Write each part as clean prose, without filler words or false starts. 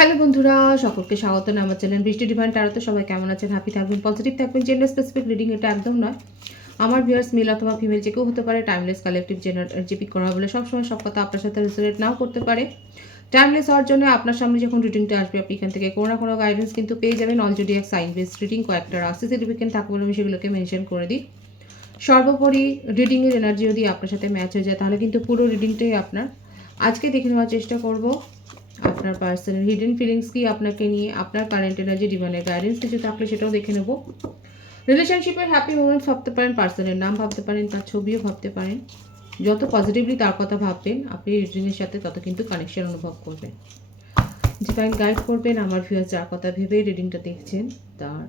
Hello বন্ধুরা, সকলকে স্বাগত আমার চ্যানেল বৃষ্টি ডিভাইন ট্যারোতে। সবাই কেমন আছেন? হ্যাপি থাকবেন, পজিটিভ থাকবেন। জেন্ডার স্পেসিফিক রিডিং এটা একদম নয়। আমার ভিউয়ার্স মেল অথবা ফিমেল যে কেউ হতে পারে। টাইমলেস কালেকটিভ জেনারেজি পিক করা বলে সবসময় সব কথা আপনার সাথে রেজোনেট নাও করতে পারে। টাইমলেস হওয়ার জন্য আপনার সামনে যখন রিডিংটা আসবে আপনি এখান থেকে কোনো না কোনো গাইডেন্স কিন্তু পেয়ে যাবেন। অলরেডি এক সাইন বেস রিডিং কয়েকটা রাশি সার্টিফিকেট থাকবে বলে আমি সেগুলোকে মেনশন করে দিই। সর্বোপরি রিডিংয়ের এনার্জি যদি আপনার সাথে ম্যাচ হয়ে যায় তাহলে কিন্তু পুরো রিডিংটাই আপনার। আজকে দেখে নেওয়ার চেষ্টা করব আপনার পার্সোনাল হিডেন ফিলিংস কি আপনাকে নিয়ে, আপনার কারেন্ট এনার্জি, ডিভাইনের গাইডেন্স কিছু থাকলে সেটাও দেখে নেব। রিলেশনশিপের হ্যাপি মোমেন্ট ভাবতে পারেন, পার্সনের নাম ভাবতে পারেন, তার ছবিও ভাবতে পারেন। যত পজিটিভলি তার কথা ভাববেন আপনি রিডিংয়ের সাথে তত কিন্তু কানেকশন অনুভব করবেন। ডিভাইন গাইড করবেন আমার ভিউয়ার্স যার কথা ভেবে রিডিংটা দেখছেন তার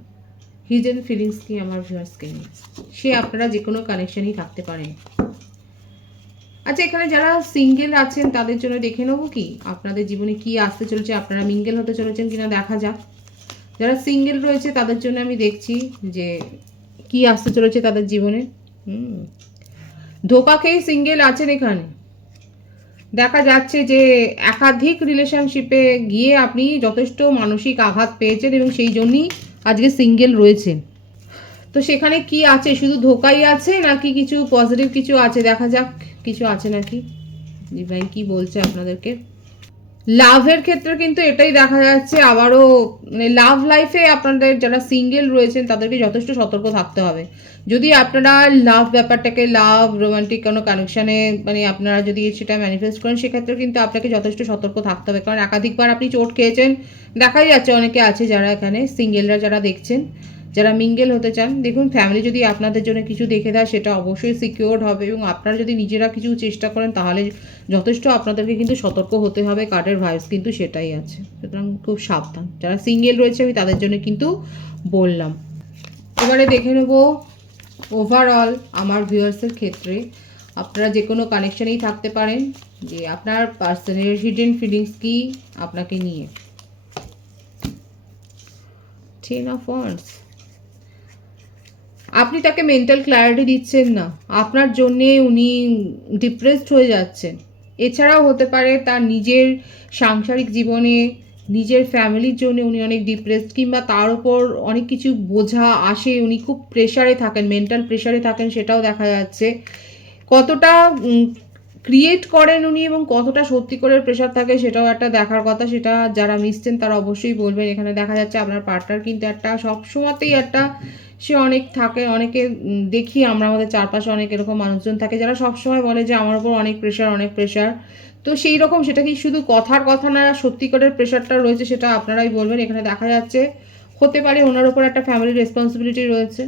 হিডেন ফিলিংস কি আমার ভিউয়ার্সকে নিয়ে। সে আপনারা যে কোনো কানেকশনই থাকতে পারেন। আচ্ছা, এখানে যারা সিঙ্গেল আছেন তাদের জন্য দেখে নেবো কি আপনাদের জীবনে কি আসতে চলেছে, আপনারা মিঙ্গেল হতে চলেছেন কিনা দেখা যাক। যারা সিঙ্গেল রয়েছে তাদের জন্য আমি দেখছি যে কি আসতে চলেছে তাদের জীবনে। ধোকা খেয়ে সিঙ্গেল আছেন এখানে। দেখা যাচ্ছে যে একাধিক রিলেশনশিপে গিয়ে আপনি যথেষ্ট মানসিক আঘাত পেয়েছেন এবং সেই জন্যই আজকে সিঙ্গেল রয়েছেন। তো সেখানে কি আছে? শুধু ধোকাই আছে নাকি কিছু পজিটিভ কিছু আছে? দেখা যাক কিছু আছে নাকি। ডিভাইন কি বলছে আপনাদেরকে। লাভের ক্ষেত্রে কিন্তু এটাই দেখা যাচ্ছে আবারও, মানে লাভ লাইফে আপনাদের যারা সিঙ্গেল রয়েছেন তাদেরকে যথেষ্ট সতর্ক থাকতে হবে। যদি আপনারা লাভ ব্যাপারটাকে লাভ রোমান্টিক কোনো কানেকশানে মানে আপনারা যদি সেটা ম্যানিফেস্ট করেন সেক্ষেত্রে কিন্তু আপনাকে যথেষ্ট সতর্ক থাকতে হবে, কারণ একাধিকবার আপনি চোট খেয়েছেন। দেখাই যাচ্ছে অনেকে আছে যারা এখানে সিঙ্গেলরা যারা দেখছেন, যারা মিঙ্গেল হতে চান। দেখুন, ফ্যামিলি যদি আপনাদের জন্য কিছু দেখে দেয় সেটা অবশ্যই সিকিউরড হবে এবং আপনারা যদি নিজেরা কিছু চেষ্টা করেন তাহলে যথেষ্ট আপনাদেরকে কিন্তু সতর্ক হতে হবে। কার্ডের ভাইবস কিন্তু সেটাই আছে, সুতরাং খুব সাবধান। যারা সিঙ্গেল রয়েছে আমি তাদের জন্য কিন্তু বললাম। এবারে দেখে নেব ওভারঅল আমার ভিউয়ার্সের ক্ষেত্রে আপনারা যে কোনো কানেকশানেই থাকতে পারেন যে আপনার পার্সনের হিডেন ফিলিংস কি আপনাকে নিয়ে। 10 অফ ওয়ান্ডস। আপনি তাকে মেন্টাল ক্ল্যারিটি দিচ্ছেন না, আপনার জন্যে উনি ডিপ্রেসড হয়ে যাচ্ছেন। এছাড়াও হতে পারে তার নিজের সাংসারিক জীবনে, নিজের ফ্যামিলির জন্য উনি অনেক ডিপ্রেসড, কিংবা তার উপর অনেক কিছু বোঝা আসে, উনি খুব প্রেশারে থাকেন, মেন্টাল প্রেশারে থাকেন, সেটাও দেখা যাচ্ছে। কতটা ক্রিয়েট করেন উনি এবং কতটা সত্যি করে প্রেশার থাকে সেটাও একটা দেখার কথা। সেটা যারা মিশছেন তারা অবশ্যই বলবেন। এখানে দেখা যাচ্ছে আপনার পার্টনার কিন্তু একটা সবসময়তেই একটা সে অনেক থাকে, অনেকে দেখি আমরা আমাদের চারপাশে অনেক এরকম মানুষজন থাকে যারা সবসময় বলে যে আমার উপর অনেক প্রেশার, অনেক প্রেশার। তো সেই রকম সেটা কি শুধু কথার কথা না, সত্যিকারের প্রেশারটা রয়েছে সেটা আপনারাই বলবেন। এখানে দেখা যাচ্ছে হতে পারে ওনার উপর একটা ফ্যামিলি রেসপন্সিবিলিটি রয়েছে,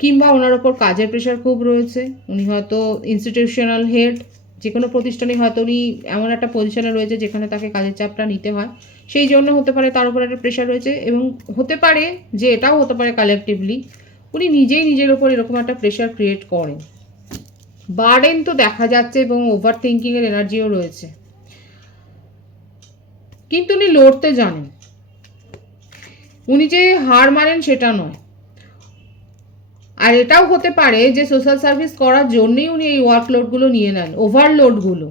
কিংবা ওনার ওপর কাজের প্রেশার খুব রয়েছে। উনি হয়তো ইনস্টিটিউশনাল হেড, যে কোনো প্রতিষ্ঠানে হয়তো উনি এমন একটা পজিশনে রয়েছে যেখানে তাকে কাজের চাপটা নিতে হয়, সেই জন্য হতে পারে তার উপর একটা প্রেশার রয়েছে। এবং হতে পারে যে এটাও হতে পারে কালেকটিভলি উনি নিজেই নিজের ওপর এরকম একটা প্রেশার ক্রিয়েট করেন। বার্ডেন তো দেখা যাচ্ছে এবং ওভার থিঙ্কিংয়ের এনার্জিও রয়েছে, কিন্তু উনি লড়তে জানেন। উনি যে হার মানেন সেটা নয়। আর এটাও হতে পারে যে সোশ্যাল সার্ভিস করার জন্যই উনি এই ওয়ার্কলোডগুলো নিয়ে নেন, ওভারলোডগুলো,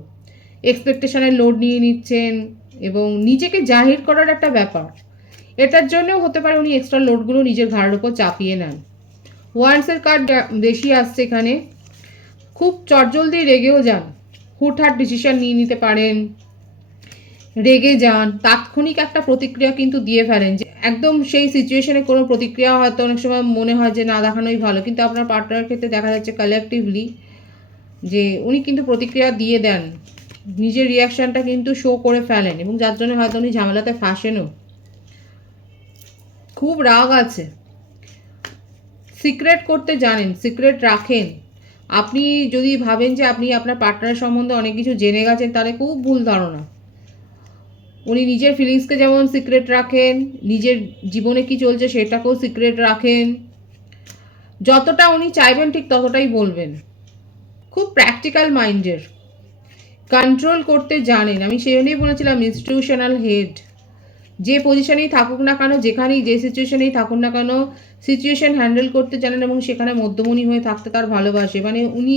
এক্সপেকটেশনের লোড নিয়ে নিচ্ছেন এবং নিজেকে জাহির করার একটা ব্যাপার, এটার জন্যও হতে পারে উনি এক্সট্রা লোডগুলো নিজের ঘাড়ের উপর চাপিয়ে নেন। ওয়ান্সের কার্ড বেশি আসছে এখানে। খুব চটজলদি রেগেও যান, হুটহাট ডিসিশন নিয়ে নিতে পারেন, রেগে যান, তাৎক্ষণিক একটা প্রতিক্রিয়া কিন্তু দিয়ে ফেলেন। যে একদম সেই সিচুয়েশনে কোনো প্রতিক্রিয়া হয়তো অনেক সময় মনে হয় যে না দেখানোই ভালো, কিন্তু আপনার পার্টনারের ক্ষেত্রে দেখা যাচ্ছে কালেকটিভলি যে উনি কিন্তু প্রতিক্রিয়া দিয়ে দেন, নিজের রিয়াকশানটা কিন্তু শো করে ফেলেন এবং যার জন্য হয়তো উনি ঝামেলাতে ফাঁসেনও। খুব রাগ আছে, সিক্রেট করতে জানেন, সিক্রেট রাখেন। আপনি যদি ভাবেন যে আপনি আপনার পার্টনারের সম্বন্ধে অনেক কিছু জেনে গেছেন তাহলে খুব ভুল ধারণা। উনি নিজের ফিলিংসকে যেমন সিক্রেট রাখেন, নিজের জীবনে কি চলছে সেটাকেও সিক্রেট রাখেন। যতটা উনি চাইবেন ঠিক ততটাই বলবেন। খুব প্র্যাকটিক্যাল মাইন্ডের, কন্ট্রোল করতে জানেন। আমি সেই জন্যই বলেছিলাম ইনস্টিটিউশনাল হেড। যে পজিশনেই থাকুক না কেন, যেখানেই যে সিচুয়েশনেই থাকুন না কেন, সিচুয়েশন হ্যান্ডেল করতে জানেন এবং সেখানে মধ্যমণি হয়ে থাকতে তার ভালোবাসে। মানে উনি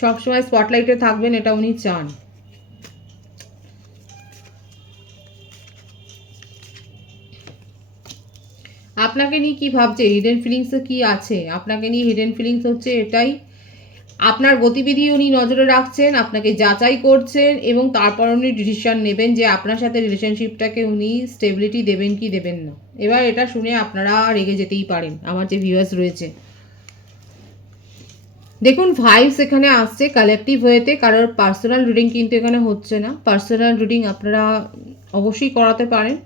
সবসময় স্পটলাইটে থাকবেন এটা উনি চান। আপনাকে নিয়ে কি ভাবছে, হিডেন ফিলিংসে কি আছে, আপনাকে নিয়ে হিডেন ফিলিংস হচ্ছে এটাই, আপনার গতিবিধি উনি নজরে রাখছেন, আপনাকে যাচাই করছেন এবং তারপর উনি ডিসিশন নেবেন যে আপনার সাথে রিলেশনশিপটাকে উনি স্টেবিলিটি দেবেন কি দেবেন না। এবার এটা শুনে আপনারা রেগে যেতেই পারেন, আমার যে ভিউয়ার্স রয়েছে। দেখুন ভাইবস এখানে আসছে কালেকটিভ ওয়েতে, কারোর পার্সোনাল রিডিং কিন্তু এখানে হচ্ছে না। পার্সোনাল রিডিং আপনারা অবশ্যই করাতে পারেন।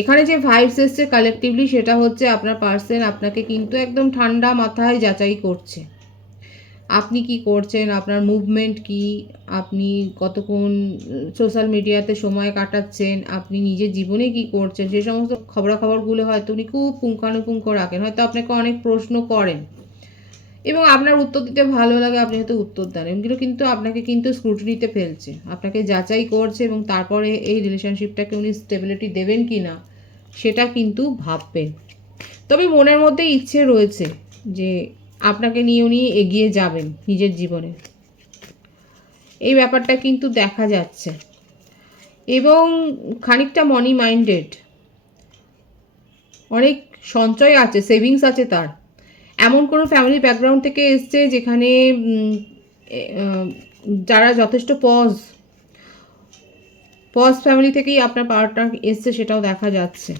এখানে যে ভাইবস এসছে কালেকটিভলি সেটা হচ্ছে আপনার পার্সন আপনাকে কিন্তু একদম ঠান্ডা মাথায় যাচাই করছে। আপনি কি করছেন, আপনার মুভমেন্ট কি, আপনি কতক্ষণ সোশ্যাল মিডিয়াতে সময় কাটাচ্ছেন, আপনি নিজের জীবনে কি করছেন, সেই সমস্ত খবরাখবরগুলো হয়তো উনি খুব পুঙ্খানুপুঙ্খ রাখেন। হয়তো আপনাকে অনেক প্রশ্ন করেন এবং আপনার উত্তর দিতে ভালো লাগে, আপনি হয়তো উত্তর দেন। এগুলো কিন্তু আপনাকে কিন্তু স্ক্রুটিনিতে ফেলছে, আপনাকে যাচাই করছে এবং তারপরে এই রিলেশনশিপটাকে উনি স্টেবিলিটি দেবেন কি না সেটা কিন্তু ভাববেন। তবে মনের মধ্যে ইচ্ছে রয়েছে যে আপনাকে নিয়ে উনি এগিয়ে যাবেন নিজের জীবনে, এই ব্যাপারটা কিন্তু দেখা যাচ্ছে। এবং খানিকটা মানি মাইন্ডেড, অনেক সঞ্চয় আছে, সেভিংস আছে তার। এমন কোনো ফ্যামিলি ব্যাকগ্রাউন্ড থেকে এসছে যেখানে যারা যথেষ্ট পজ ফ্যামিলি থেকেই আপনার পার্টনার এসছে, সেটাও দেখা যাচ্ছে।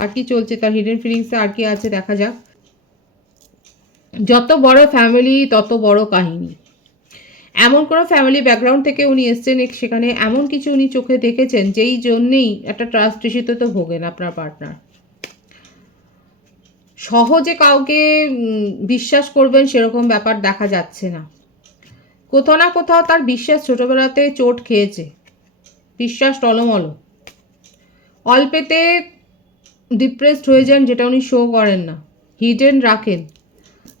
আর কি চলছে তার হিডেন ফিলিংসে, আর কি আছে দেখা যাক। যত বড় ফ্যামিলি তত বড় কাহিনী। এমন কোনো ফ্যামিলি ব্যাকগ্রাউন্ড থেকে উনি এসছেন, সেখানে এমন কিছু উনি চোখে দেখেছেন যেই জন্যেই একটা ট্রাস্ট ইস্যুতে তো ভোগেন আপনার পার্টনার। সহজে কাউকে বিশ্বাস করবেন সেরকম ব্যাপার দেখা যাচ্ছে না। কোথাও না কোথাও তার বিশ্বাস ছোটবেলাতে চোট খেয়েছে, বিশ্বাস টলমল, অল্পেতে ডিপ্রেসড হয়ে যান, যেটা উনি শো করেন না, হিডেন রাখেন।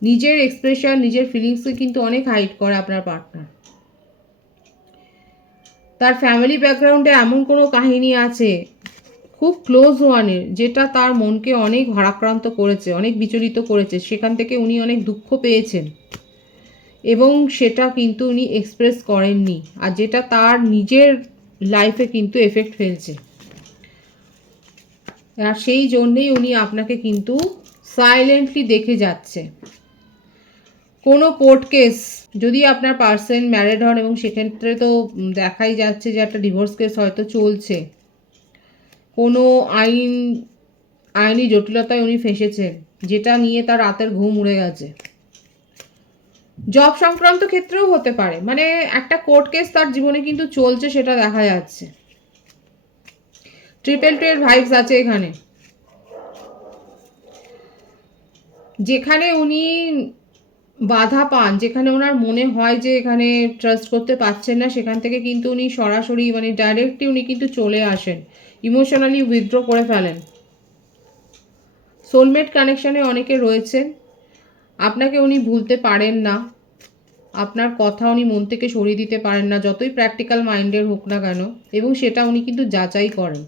নিজের এক্সপ্রেশন, নিজের ফিলিংসকে কিন্তু অনেক হাইড করে আপনার পার্টনার। তার ফ্যামিলি ব্যাকগ্রাউন্ডে এমন কোনো কাহিনী আছে খুব ক্লোজ ওয়ানের, যেটা তার মনকে অনেক ভারাক্রান্ত করেছে, অনেক বিচলিত করেছে, সেখান থেকে উনি অনেক দুঃখ পেয়েছেন এবং সেটা কিন্তু উনি এক্সপ্রেস করেননি, আর যেটা তার নিজের লাইফে কিন্তু এফেক্ট ফেলছে। আর সেই জন্যেই উনি আপনাকে কিন্তু সাইলেন্টলি দেখে যাচ্ছে। কোনো কোর্ট কেস যদি আপনার পার্সন ম্যারিড হন, এবং সেক্ষেত্রে তো দেখাই যাচ্ছে যে একটা ডিভোর্স কেস হয়তো চলছে, কোনো আইনি জটিলতায় উনি ফেঁসেছেন, যেটা নিয়ে তার রাতের ঘুম উড়ে গেছে। জব সংক্রান্ত ক্ষেত্রেও হতে পারে, মানে একটা কোর্ট কেস তার জীবনে কিন্তু চলছে, সেটা দেখা যাচ্ছে। 222 এর ভাইবস আছে এখানে, যেখানে উনি বাধা পান, যেখানে ওনার মনে হয় যে এখানে ট্রাস্ট করতে পারছেন না, সেখান থেকে কিন্তু উনি সরাসরি মানে ডাইরেক্টলি উনি কিন্তু চলে আসেন, ইমোশনালি উইথড্র করে ফেলেন। সোলমেট কানেকশানে অনেকে রয়েছেন, আপনাকে উনি ভুলতে পারেন না, আপনার কথা উনি মন থেকে সরিয়ে দিতে পারেন না, যতই প্র্যাকটিক্যাল মাইন্ডের হোক না কেন, এবং সেটা উনি কিন্তু যাচাই করেন।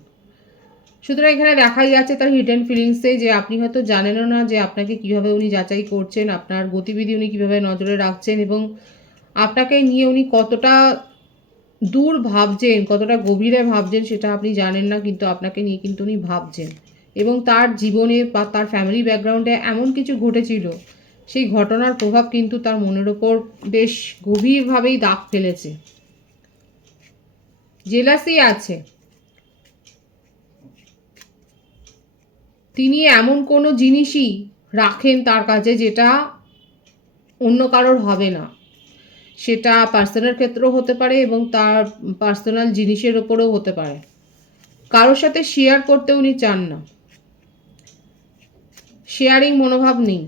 সুতরাং এখানে দেখাই যাচ্ছে তার হিডেন ফিলিংসে যে আপনি হয়তো জানেনও না যে আপনাকে কিভাবে উনি যাচাই করছেন, আপনার গতিবিধি উনি কিভাবে নজরে রাখছেন, এবং আপনাকে নিয়ে উনি কতটা দূর ভাবছেন, কতটা গভীরে ভাবছেন সেটা আপনি জানেন না, কিন্তু আপনাকে নিয়ে কিন্তু উনি ভাবছেন। এবং তার জীবনে বা তার ফ্যামিলি ব্যাকগ্রাউন্ডে এমন কিছু ঘটেছিল, সেই ঘটনার প্রভাব কিন্তু তার মনের ওপর বেশ গভীরভাবেই দাগ ফেলেছে। জেলাসি আছে, তিনি এমন কোনো জিনিসই রাখেন তার কাছে যেটা অন্য কারোর হবে না, সেটা পার্সোনাল ক্ষেত্রেও হতে পারে এবং তার পার্সোনাল জিনিসের ওপরেও হতে পারে। কারোর সাথে শেয়ার করতে উনি চান না, শেয়ারিং মনোভাব নেই।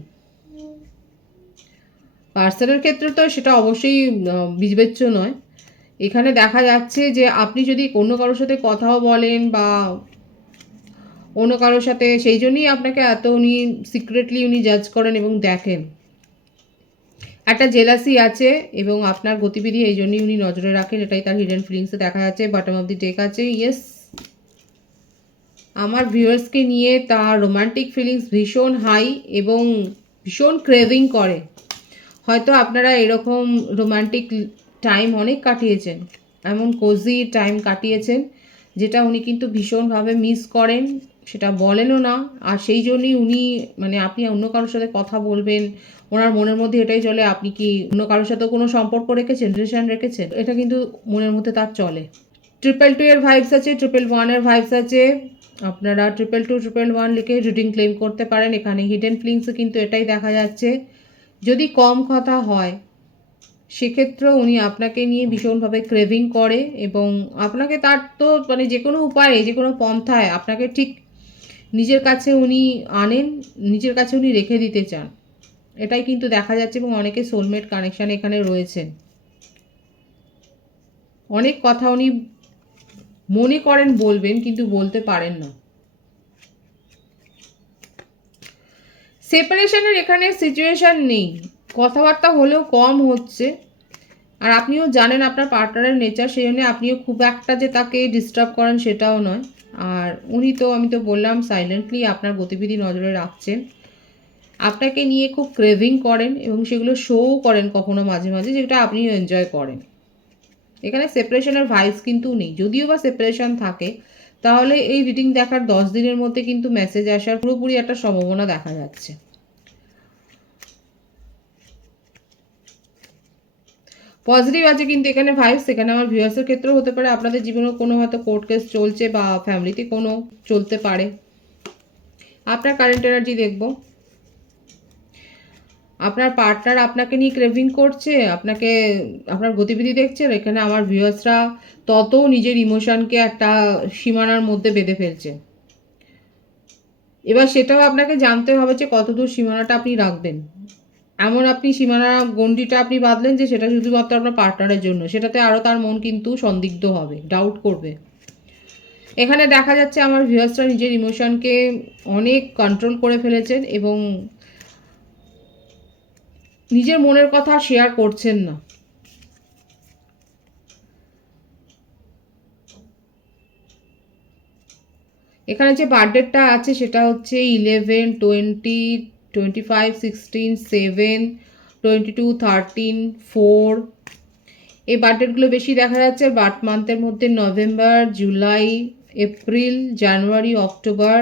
পার্সোনাল ক্ষেত্রে তো সেটা অবশ্যই বিবেচ্য নয়। এখানে দেখা যাচ্ছে যে আপনি যদি অন্য কারোর সাথে কথাও বলেন বা অন্য কারোর সাথে, সেই জন্যই আপনাকে এত উনি সিক্রেটলি উনি জাজ করেন এবং দেখেন। একটা জেলাসি আছে এবং আপনার গতিবিধি এই জন্যই উনি নজরে রাখেন, এটাই তার হিডেন ফিলিংসে দেখা যাচ্ছে। বটম অফ দি ডেক আছে, ইয়েস, আমার ভিউয়ার্সকে নিয়ে তার রোমান্টিক ফিলিংস ভীষণ হাই এবং ভীষণ ক্রেভিং করে। হয়তো আপনারা এরকম রোমান্টিক টাইম অনেক কাটিয়েছেন, এমন কোজি টাইম কাটিয়েছেন যেটা উনি কিন্তু ভীষণভাবে মিস করেন, সেটা বলেনও না। আর সেই জন্যই উনি মানে আপনি অন্য কারোর সাথে কথা বলবেন, ওনার মনের মধ্যে এটাই চলে আপনি কি অন্য কারোর সাথে কোনো সম্পর্ক রেখেছেন, রিলেশন রেখেছেন, এটা কিন্তু মনের মধ্যে তার চলে। 222 এর ভাইবস আছে, 111 এর ভাইবস আছে। আপনারা 222 লিখে রিডিং ক্লেম করতে পারেন। এখানে হিডেন ফিলিংসও কিন্তু এটাই দেখা যাচ্ছে। যদি কম কথা হয় সেক্ষেত্রেও উনি আপনাকে নিয়ে ভীষণভাবে ক্রেভিং করে এবং আপনাকে তার তো মানে যে কোনো উপায়ে যে কোনো পন্থায় আপনাকে ঠিক নিজের কাছে উনি আনেন, নিজের কাছে উনি রেখে দিতে চান, এটাই কিন্তু দেখা যাচ্ছে। এবং অনেকে সোলমেট কানেকশান এখানে রয়েছে। অনেক কথা উনি মনে করেন বলবেন কিন্তু বলতে পারেন না। সেপারেশনের এখানে সিচুয়েশান নেই, কথাবার্তা হলেও কম হচ্ছে। আর আপনিও জানেন আপনার পার্টনারের নেচার, সেই জন্য আপনিও খুব একটা যে তাকে ডিস্টার্ব করেন সেটাও নয়। আর উনি তো আমি তো বললাম সাইলেন্টলি আপনার গতিবিধি নজরে রাখছেন, আপনাকে নিয়ে খুব ক্রেভিং করেন এবং সেগুলো শোও করেন কখনো মাঝে মাঝে, যেটা আপনিও এনজয় করেন। এখানে সেপারেশনের ভাইবস কিন্তু নেই। যদিও বা সেপারেশন থাকে তাহলে এই রিডিং দেখার 10 দিনের মধ্যে কিন্তু মেসেজ আসার পুরোপুরি একটা সম্ভাবনা দেখা যাচ্ছে। পজিটিভ আছে কিন্তু এখানে ভাইবস। এখানে আমার ভিউয়ার্সের ক্ষেত্রেও হতে পারে, আপনাদের জীবনে কোনো হয়তো কোর্ট কেস চলছে বা ফ্যামিলিতে কোনো চলতে পারে। আপনার কারেন্ট এনার্জি দেখব। আপনার পার্টনার আপনাকে নিয়ে ক্রেভিং করছে, আপনাকে আপনার গতিবিধি দেখছে। এখানে আমার ভিউয়ার্সরা তত নিজের ইমোশনকে একটা সীমানার মধ্যে বেঁধে ফেলছে। এবার সেটাও আপনাকে জানতে হবে যে কতদূর সীমানাটা আপনি রাখবেন। এমন আপনি সীমানা গণ্ডিটা আপনি বাঁধলেন যে সেটা শুধুমাত্র আপনার পার্টনারের জন্য, সেটাতে আরও তার মন কিন্তু সন্দিগ্ধ হবে, ডাউট করবে। এখানে দেখা যাচ্ছে আমার ভিউয়ার্সরা নিজের ইমোশনকে অনেক কন্ট্রোল করে ফেলেছেন এবং নিজের মনের কথা শেয়ার করছেন না। এখানে যে বার্থডেটা আছে সেটা হচ্ছে 11, 20, 25, 16, 7, 22, 13, 4। এই বার্থডেটগুলো বেশি দেখা যাচ্ছে। বার্থ মান্থের মধ্যে নভেম্বর, জুলাই, এপ্রিল, জানুয়ারি, অক্টোবর,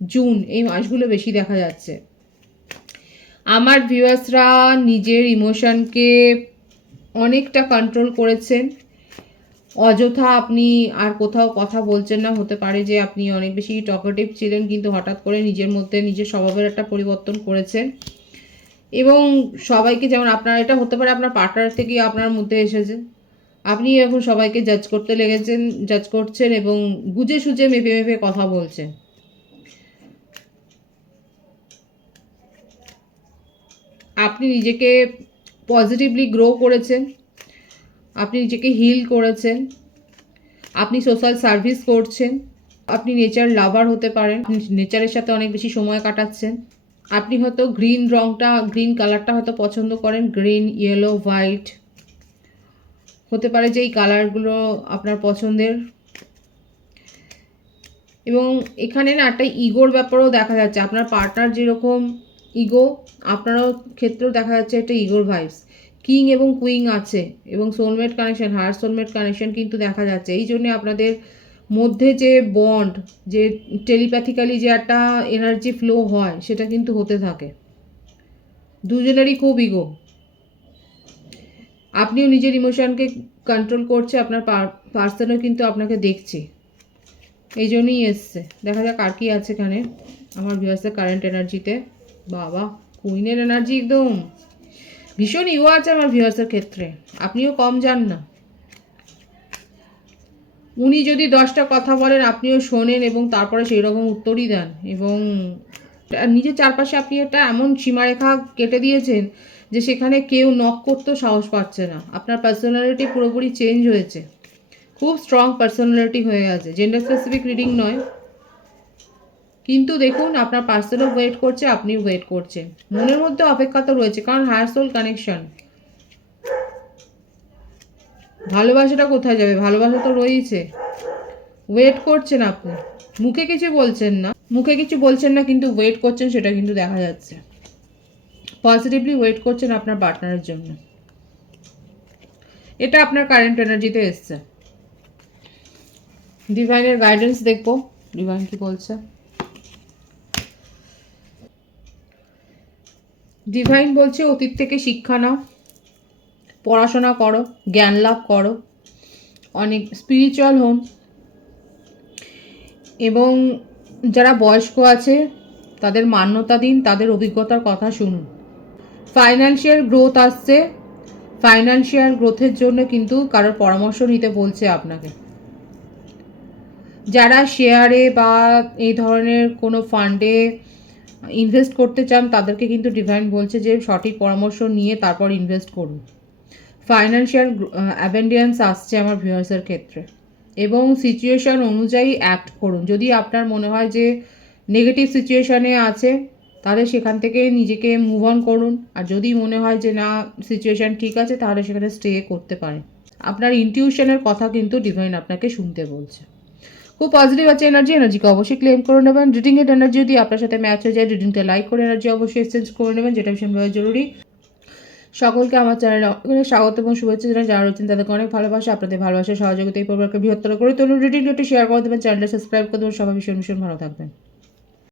জুন, এই মাসগুলো বেশি দেখা যাচ্ছে। আমার ভিউয়ার্সরা নিজের ইমোশনকে অনেকটা কন্ট্রোল করেছেন। অযথা আপনি আর কোথাও কথা বলছেন না। হতে পারে যে আপনি অনেক বেশি টকেটিভ ছিলেন কিন্তু হঠাৎ করে নিজের মধ্যে নিজের স্বভাবের একটা পরিবর্তন করেছেন এবং সবাইকে, যেমন আপনার এটা হতে পারে আপনার পার্টনার থেকেই আপনার মধ্যে এসেছে। আপনি এখন সবাইকে জাজ করতে লেগেছেন, জাজ করছেন এবং বুঝে সুঝে মেপে মেপে কথা বলছেন। আপনি নিজেকে পজিটিভলি গ্রো করেছেন, আপনি নিজেকে হিল করেছেন, আপনি সোশ্যাল সার্ভিস করছেন, আপনি নেচার লাভার হতে পারেন, আপনি নেচারের সাথে অনেক বেশি সময় কাটাচ্ছেন। আপনি হয়তো গ্রিন রঙটা, গ্রিন কালারটা হয়তো পছন্দ করেন, গ্রিন, ইয়েলো, হোয়াইট হতে পারে যে এই কালারগুলো আপনার পছন্দের। এবং এখানে না একটা ইগোর ব্যাপারও দেখা যাচ্ছে। আপনার পার্টনার যেরকম ইগো, আপনারও ক্ষেত্রেও দেখা যাচ্ছে একটা ইগোর ভাইবস। কিং এবং কুইং আছে এবং soulmate connection, higher soulmate connection কিন্তু দেখা যাচ্ছে। এই জন্যে আপনাদের মধ্যে যে বন্ড, যে টেলিপ্যাথিক্যালি যে একটা এনার্জি ফ্লো হয় সেটা কিন্তু হতে থাকে। দুজনেরই খুব ইগো। আপনিও নিজের ইমোশনকে কন্ট্রোল করছে, আপনার পার্সনও কিন্তু আপনাকে দেখছে, এই জন্যই এসছে। দেখা যাক আর কি আছে এখানে আমার ভিউয়ার্সের কারেন্ট এনার্জিতে। বাবা, কুইনের এনার্জি একদম ভীষণ ইগো আছে আমার ভিউয়ার্সের ক্ষেত্রে। আপনিও কম যান না। উনি যদি 10টা কথা বলেন আপনিও শোনেন এবং তারপরে সেই রকম উত্তরই দেন এবং নিজের চারপাশে আপনি একটা এমন সীমারেখা কেটে দিয়েছেন যে সেখানে কেউ নক করতেও সাহস পাচ্ছে না। আপনার পার্সোনালিটি পুরোপুরি চেঞ্জ হয়েছে, খুব স্ট্রং পার্সোনালিটি হয়ে গেছে। জেন্ডার স্পেসিফিক রিডিং নয়, কিন্তু দেখুন আপনার পার্সনও ওয়েট করছে, আপনিও ওয়েট করছেন। মনের মধ্যে অপেক্ষা তো রয়েছে, কারণ হায়ার সোল কানেকশন। ভালোবাসাটা কোথায় যাবে? ভালোবাসা তো রয়েছে। ওয়েট করছেন আপনি, মুখে কিছু বলছেন না, মুখে কিছু বলছেন না কিন্তু ওয়েট করছেন, সেটা কিন্তু দেখা যাচ্ছে। পজিটিভলি ওয়েট করছেন আপনার পার্টনারের জন্য। এটা আপনার কারেন্ট এনার্জিতে এসছে। ডিভাইনের গাইডেন্স দেখবো, ডিভাইন কি বলছে। ডিভাইন বলছে অতীত থেকে শিক্ষা নাও, পড়াশোনা করো, জ্ঞান লাভ করো, অনেক স্পিরিচুয়াল হন, এবং যারা বয়স্ক আছে তাদের মান্যতা দিন, তাদের অভিজ্ঞতার কথা শুনুন। ফাইন্যান্সিয়াল গ্রোথ আসছে, ফাইন্যান্সিয়াল গ্রোথের জন্য কিন্তু কারোর পরামর্শ নিতে বলছে আপনাকে। যারা শেয়ারে বা এই ধরনের কোনো ফান্ডে ইনভেস্ট করতে চান তাদেরকে কিন্তু ডিভাইন বলছে যে সঠিক পরামর্শ নিয়ে তারপর ইনভেস্ট করুন। ফাইন্যান্সিয়াল অ্যাবেন্ডিয়েন্স আসছে আমার ভিউয়ার্সের ক্ষেত্রে, এবং সিচুয়েশন অনুযায়ী অ্যাক্ট করুন। যদি আপনার মনে হয় যে নেগেটিভ সিচুয়েশানে আছে তাহলে সেখান থেকে নিজেকে মুভ অন করুন, আর যদি মনে হয় যে না সিচুয়েশান ঠিক আছে তাহলে সেখানে স্টে করতে পারেন। আপনার ইনটিউশনের কথা কিন্তু ডিভাইন আপনাকে শুনতে বলছে। খুব পজিটিভ আছে এনার্জি, এনার্জিকে অবশ্যই ক্লেম করে নেবেন। রিডিংয়ের এনার্জি যদি আপনার সাথে ম্যাচ হয়ে যায় রিডিংটা লাইক করে এনার্জি অবশ্যই এক্সচেঞ্জ করে নেবেন, যেটা ভীষণভাবে জরুরি। সকলকে আমার চ্যানেলে স্বাগত এবং শুভেচ্ছা জানাই। যারা রয়েছেন তাদেরকে অনেক ভালোবাসা, আপনাদের ভালোবাসা সহযোগিতা এই পরিবারকে বৃহত্তর করে তুলুন। রিডিংটা একটু শেয়ার করে দেবেন, চ্যানেলটা সাবস্ক্রাইব করে দেবেন। সবাই ভীষণ ভীষণ ভালো থাকবেন।